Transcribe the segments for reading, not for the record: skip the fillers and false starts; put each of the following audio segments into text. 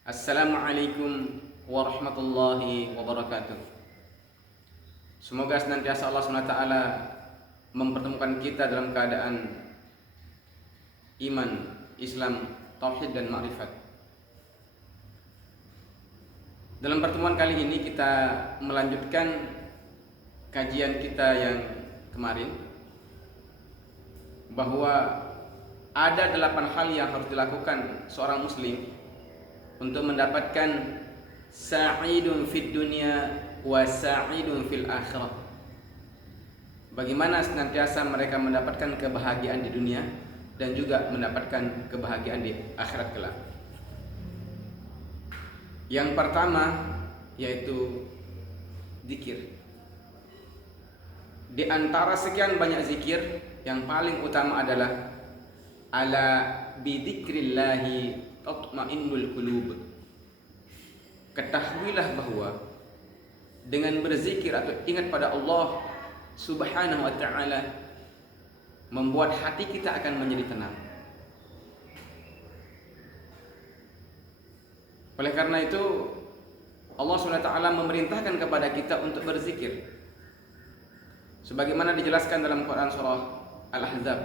Assalamualaikum warahmatullahi wabarakatuh. Semoga senantiasa Allah SWT mempertemukan kita dalam keadaan iman, Islam, tauhid dan ma'rifat. Dalam pertemuan kali ini kita melanjutkan kajian kita yang kemarin, bahwa ada 8 hal yang harus dilakukan seorang muslim untuk mendapatkan sa'idun fid dunya wa sa'idun fil akhirah. Bagaimana senantiasa mereka mendapatkan kebahagiaan di dunia dan juga mendapatkan kebahagiaan di akhirat kelak. Yang pertama yaitu zikir. Di antara sekian banyak zikir, yang paling utama adalah ala bidzikrillahi tatma'innul qulub. Ketahuilah bahwa dengan berzikir atau ingat pada Allah Subhanahu wa ta'ala, membuat hati kita akan menjadi tenang. Oleh karena itu Allah Subhanahu wa ta'ala memerintahkan kepada kita untuk berzikir, sebagaimana dijelaskan dalam Quran surah Al-Ahzab,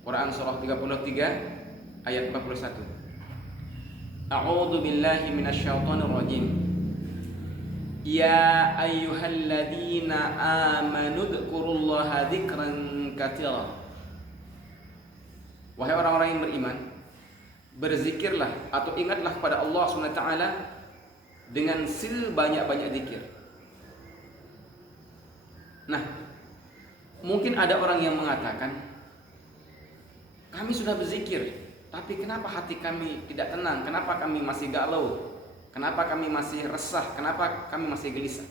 Quran surah 33 ayat 41. A'udzu billahi minasyaitonir rajim. Ya ayyuhalladzina amanu dzkurullaha dzikran katsira. Wahai orang-orang yang beriman, berzikirlah atau ingatlah kepada Allah Subhanahu wa taala dengan sebanyak-banyak zikir. Nah, mungkin ada orang yang mengatakan, kami sudah berzikir, tapi kenapa hati kami tidak tenang? Kenapa kami masih galau? Kenapa kami masih resah? Kenapa kami masih gelisah?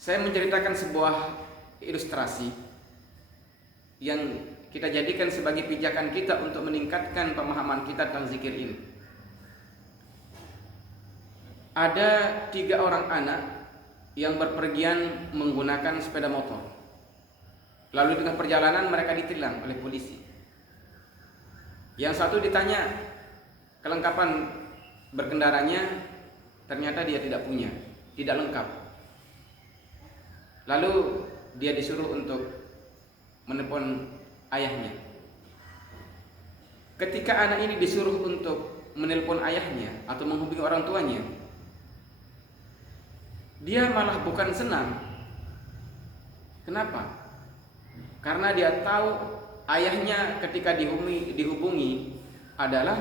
Saya menceritakan sebuah ilustrasi yang kita jadikan sebagai pijakan kita untuk meningkatkan pemahaman kita tentang zikir ini. Ada 3 orang anak yang berpergian menggunakan sepeda motor. Lalu di tengah perjalanan mereka ditilang oleh polisi. Yang satu ditanya kelengkapan berkendaranya, ternyata dia tidak punya, tidak lengkap. Lalu dia disuruh untuk menelpon ayahnya. Ketika anak ini disuruh untuk menelpon ayahnya atau menghubungi orang tuanya, dia malah bukan senang. Kenapa? Karena dia tahu ayahnya ketika dihubungi adalah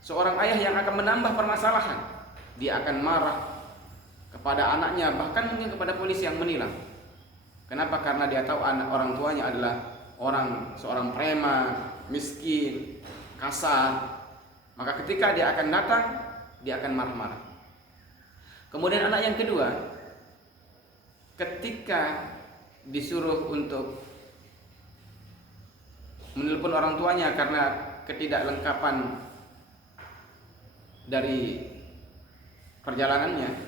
seorang ayah yang akan menambah permasalahan. Dia akan marah kepada anaknya, bahkan mungkin kepada polisi yang menilang. Kenapa? Karena dia tahu orang tuanya adalah seorang preman, miskin, kasar. Maka ketika dia akan datang, dia akan marah-marah. Kemudian anak yang kedua, ketika disuruh untuk menelpon orang tuanya karena ketidaklengkapan dari perjalanannya,